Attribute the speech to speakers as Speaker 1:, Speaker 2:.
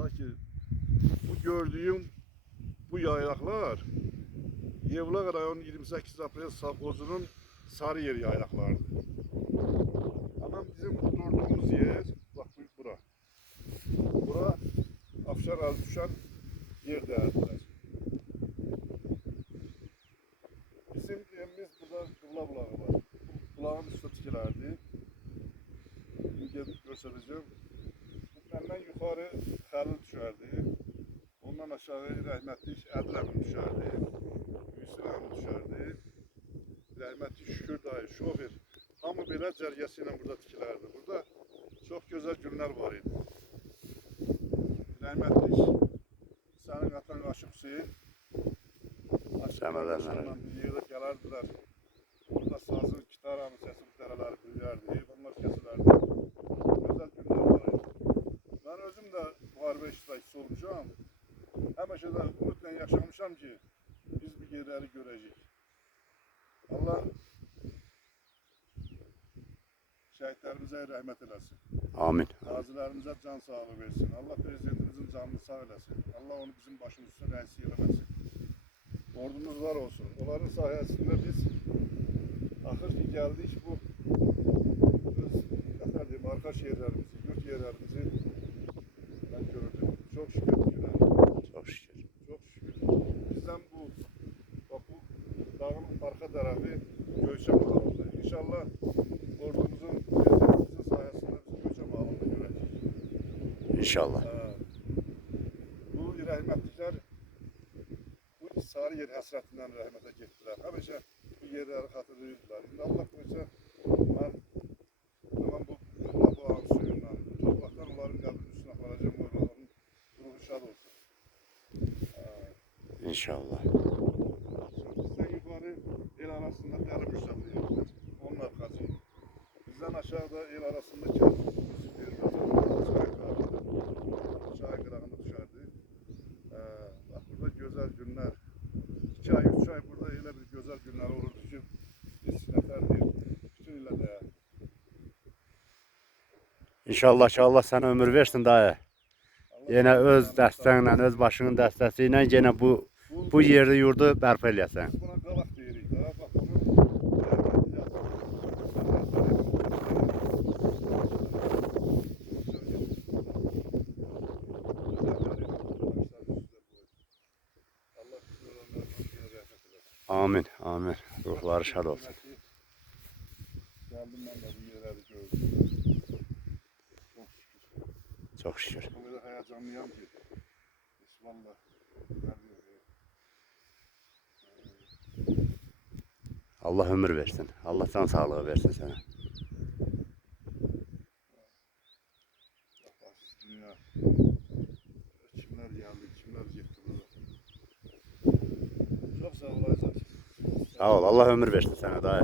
Speaker 1: Lakin bu gördüğüm bu yaylaklar Yevlak rayonu 28 April Savkozunun Sarıyer yaylaklarıdır. Ama bizim durduğumuz yer, bak bu bura. Bura Afşar az düşen yer değerlidir. Bizim evimiz burada Kıbla bulağı var. Bulağın üstü tikilerdi. Gelip göstereceğim. Benden yukarı Halil düşerdi. Ondan aşağı rahmetli Adil Əmin düşerdi. Əmin düşerdi. Rahmetli Şükür dayı, şoför. Hamı belə cərgəsi ilə burada tikilərdi. Burada çox gözəl günlər var idi. Rəhmətli sənin atan Aşıq Hüseyin
Speaker 2: Səmədən
Speaker 1: yerdə gələrdilər. Burada sazın, gitaranın səsi bu dərələri büyüyərdi. Də umudla yaşamışam ki, biz bu yerləri görəcəyik. Allah şəhidlərimizə rəhmət eləsin.
Speaker 2: Amin.
Speaker 1: Qazilərimizə can sağlığı versin. Allah prezidentimizin canını sağ eləsin. Allah onu bizim başımız üstüne eləməsin. Ordumuz var olsun. Onların sayesinde biz axır ki geldik bu öz deyim, arka yerlərimizi, yurt yerlərimizi ben gördüm. Çok şükür günə.
Speaker 2: Çok şükür.
Speaker 1: Çok şükür. Bizden bu bak bu dağın arka tarafı Göyçem Ağalı'nda. İnşallah ordumuzun prezidentimizin sayesinde biz Göyçem Ağalı'nda göreceğiz.
Speaker 2: İnşallah.
Speaker 1: Ha. Bu rəhmətliklər bu Sarıyer həsrətindən rəhmətə getdilər. Həmişə bu yerləri xatırlayırdılar. İndi Allah qoysa mən tamam bu bu ağ suyundan, bu torpaqdan onların qəbrinin üstünə aparacağım. Onların ruhu şad olsun. Ha.
Speaker 2: İnşallah.
Speaker 1: Yukarı el arasında deri müsablayıyorlar. Onun arkası. Bizden aşağıda el arasında kendimiz çay kırağında, düşerdi. Ee, bak burada güzel günler. İki ay, üç ay burada öyle bir güzel günler olurdu ki biz nefer değil, bütün ile de.
Speaker 2: İnşallah ki Allah sana ömür versin dayı. Yine öz dəstənlə, öz başının dəstəsiylə yenə bu
Speaker 1: bu,
Speaker 2: yeri yurdu bərpa eləyəsən. Amin. Amin. Ruhları şad olsun.
Speaker 1: Geldim ben de bu yerleri gördüm. Çok şükür.
Speaker 2: Çok şükür.
Speaker 1: O kadar heyecanlıyam ki. Valla.
Speaker 2: Allah ömür versin. Allah can sağlığı versin sana.
Speaker 1: Kimler geldi, kimler yıktı bunu.
Speaker 2: Sağ ol. Allah ömür versin sana dayı.